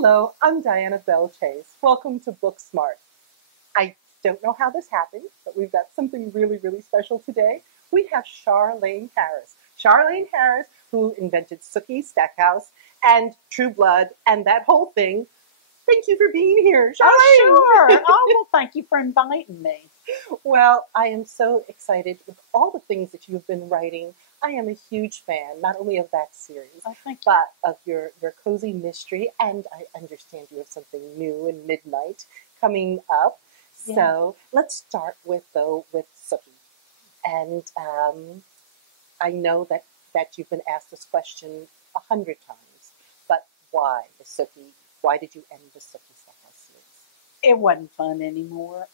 Hello, I'm Diana Belchase. Welcome to Booksmart. I don't know how this happened, but we've got something really, really special today. We have Charlaine Harris. Charlaine Harris, who invented Sookie Stackhouse and True Blood and that whole thing. Thank you for being here, Charlaine. Oh, sure. Oh, well, thank you for inviting me. Well, I am so excited with all the things that you've been writing. I am a huge fan, not only of that series, but of your cozy mystery. And I understand you have something new in Midnight coming up. Yeah. So let's start with Sookie. And I know that you've been asked this question 100 times, but why the Sookie? Why did you end the Sookie Stackhouse series? It wasn't fun anymore.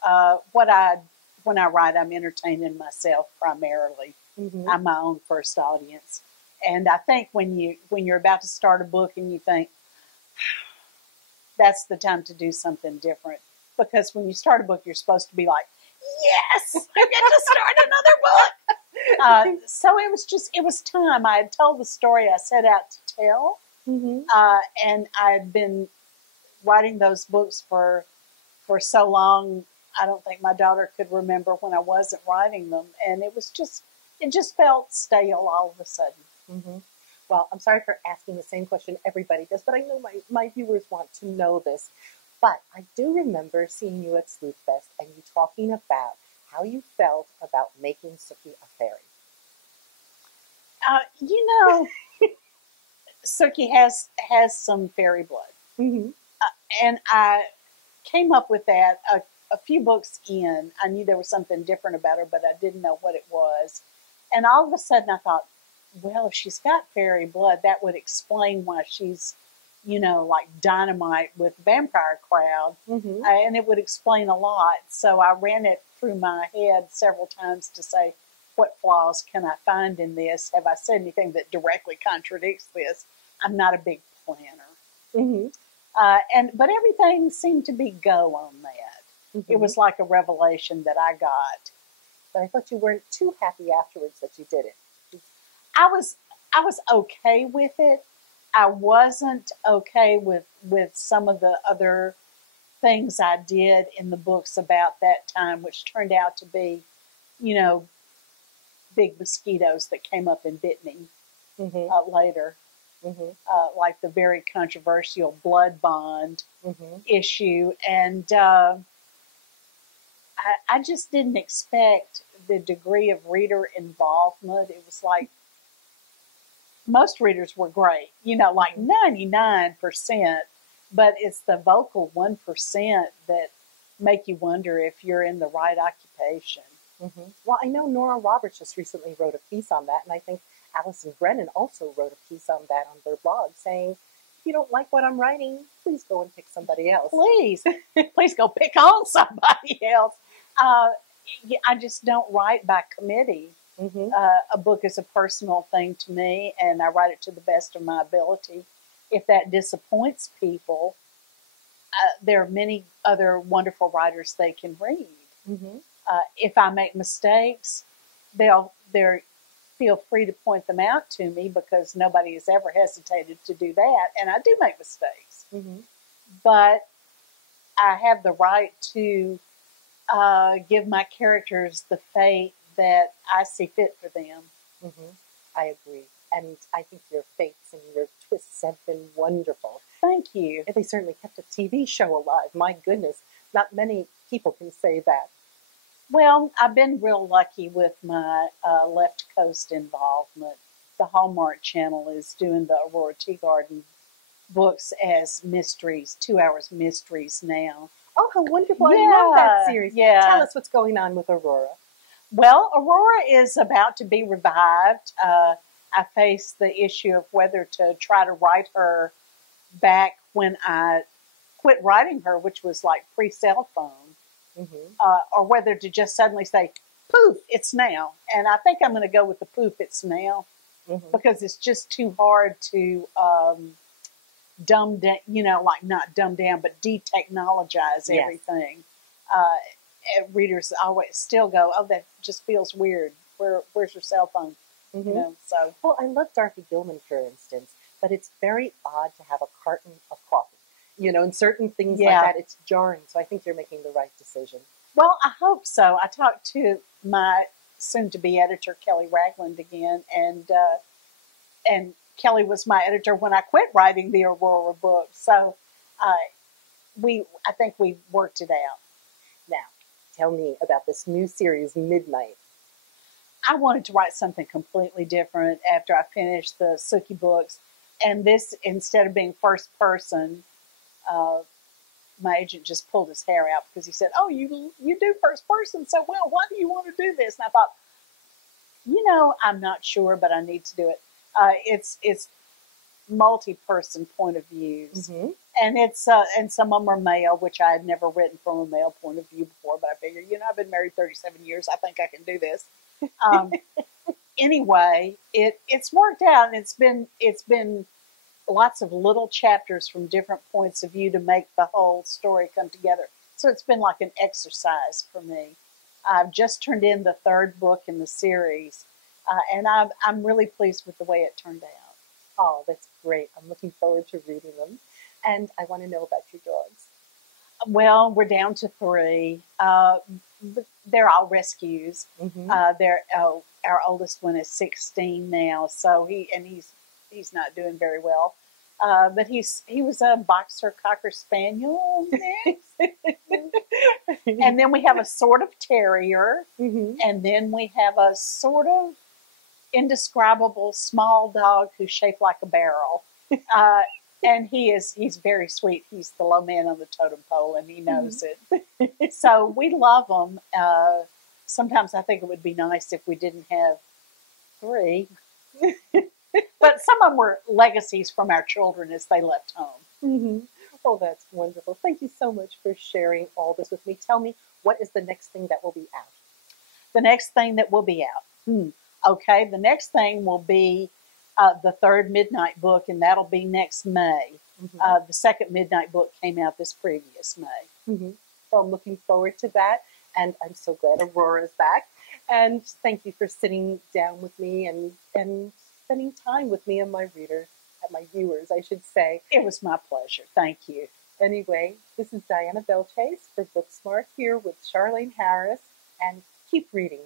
When I write, I'm entertaining myself primarily. Mm-hmm. I'm my own first audience. And I think when you're about to start a book and you think, that's the time to do something different. Because when you start a book, you're supposed to be like, yes, I get to start another book. So it was time. I had told the story I set out to tell. Mm-hmm. And I'd been writing those books for so long, I don't think my daughter could remember when I wasn't writing them. And it just felt stale all of a sudden. Mm-hmm. Well, I'm sorry for asking the same question everybody does, but I know my viewers want to know this. But I do remember seeing you at Sleuth Fest and you talking about how you felt about making Sookie a fairy. Sookie has some fairy blood. Mm-hmm. And I came up with that a few books in. I knew there was something different about her, but I didn't know what it was. And all of a sudden I thought, well, if she's got fairy blood, that would explain why she's, like dynamite with the vampire crowd. Mm-hmm. And it would explain a lot. So I ran it through my head several times to say, what flaws can I find in this? Have I said anything that directly contradicts this? I'm not a big planner. Mm-hmm. But everything seemed to be go on that. Mm-hmm. It was like a revelation that I got. But I thought you weren't too happy afterwards that you did it. I was okay with it. I wasn't okay with some of the other things I did in the books about that time, which turned out to be, big mosquitoes that came up and bit me later. Mm-hmm. Like the very controversial blood bond issue. And I just didn't expect the degree of reader involvement. It was like most readers were great, like 99%, but it's the vocal 1% that make you wonder if you're in the right occupation. Mm-hmm. Well, I know Nora Roberts just recently wrote a piece on that, and I think Allison Brennan also wrote a piece on that on their blog saying, if you don't like what I'm writing, please go and pick somebody else. Please go pick on somebody else. I just don't write by committee. Mm-hmm. A book is a personal thing to me, and I write it to the best of my ability. If that disappoints people, there are many other wonderful writers they can read. Mm-hmm. If I make mistakes, they'll feel free to point them out to me because nobody has ever hesitated to do that, and I do make mistakes. Mm-hmm. But I have the right to give my characters the fate that I see fit for them. Mm-hmm. I agree. And I think your fates and your twists have been wonderful. Thank you. And they certainly kept a TV show alive. My goodness, not many people can say that. Well, I've been real lucky with my Left Coast involvement. The Hallmark Channel is doing the Aurora Teagarden books as mysteries, 2 hours mysteries now. Oh, how wonderful. Yeah. I love that series. Yeah. Tell us what's going on with Aurora. Well, Aurora is about to be revived. I faced the issue of whether to try to write her back when I quit writing her, which was like pre-cell phone. Mm-hmm. Or whether to just suddenly say, poof, it's now. And I think I'm going to go with the poof, it's now, because it's just too hard to dumb down, like not dumb down, but de-technologize everything. Readers always still go, oh, that just feels weird. Where's your cell phone? Mm-hmm. Well, I love Dorothy Gilman, for instance, but it's very odd to have a carton of coffee. and certain things Yeah. like that, it's jarring. So I think you're making the right decision. Well, I hope so. I talked to my soon-to-be editor, Kelly Ragland, again, and Kelly was my editor when I quit writing the Aurora book. So I think we worked it out. Now, tell me about this new series, Midnight. I wanted to write something completely different after I finished the Sookie books. And this, instead of being first person, my agent just pulled his hair out because he said, "Oh, you do first person, so well, why do you want to do this?" And I thought, I'm not sure, but I need to do it. It's multi-person point of views, Mm-hmm. and and some of them are male, which I had never written from a male point of view before. But I figured, I've been married 37 years. I think I can do this. Anyway, it's worked out, and it's been lots of little chapters from different points of view to make the whole story come together. So it's been like an exercise for me. I've just turned in the third book in the series, and I'm really pleased with the way it turned out. Oh, that's great. I'm looking forward to reading them. And I want to know about your dogs. Well, we're down to 3. But they're all rescues. Mm-hmm. Our oldest one is 16 now, so he's not doing very well. But he was a boxer cocker spaniel mix. And then we have a sort of terrier, Mm-hmm. and then we have a sort of indescribable small dog who's shaped like a barrel. And he's very sweet. He's the low man on the totem pole, and he knows it. So we love them. Sometimes I think it would be nice if we didn't have 3. But some of them were legacies from our children as they left home. Mm-hmm. Oh, that's wonderful. Thank you so much for sharing all this with me. Tell me, what is the next thing that will be out? The next thing that will be out. Okay, the next thing will be the third Midnight book, and that'll be next May. Mm-hmm. The second Midnight book came out this previous May. Mm-hmm. So I'm looking forward to that, and I'm so glad Aurora's back. And thank you for sitting down with me and spending time with me and my readers, and my viewers, I should say. It was my pleasure. Thank you. Anyway, this is Diana Belchase for Booksmart here with Charlaine Harris, and keep reading.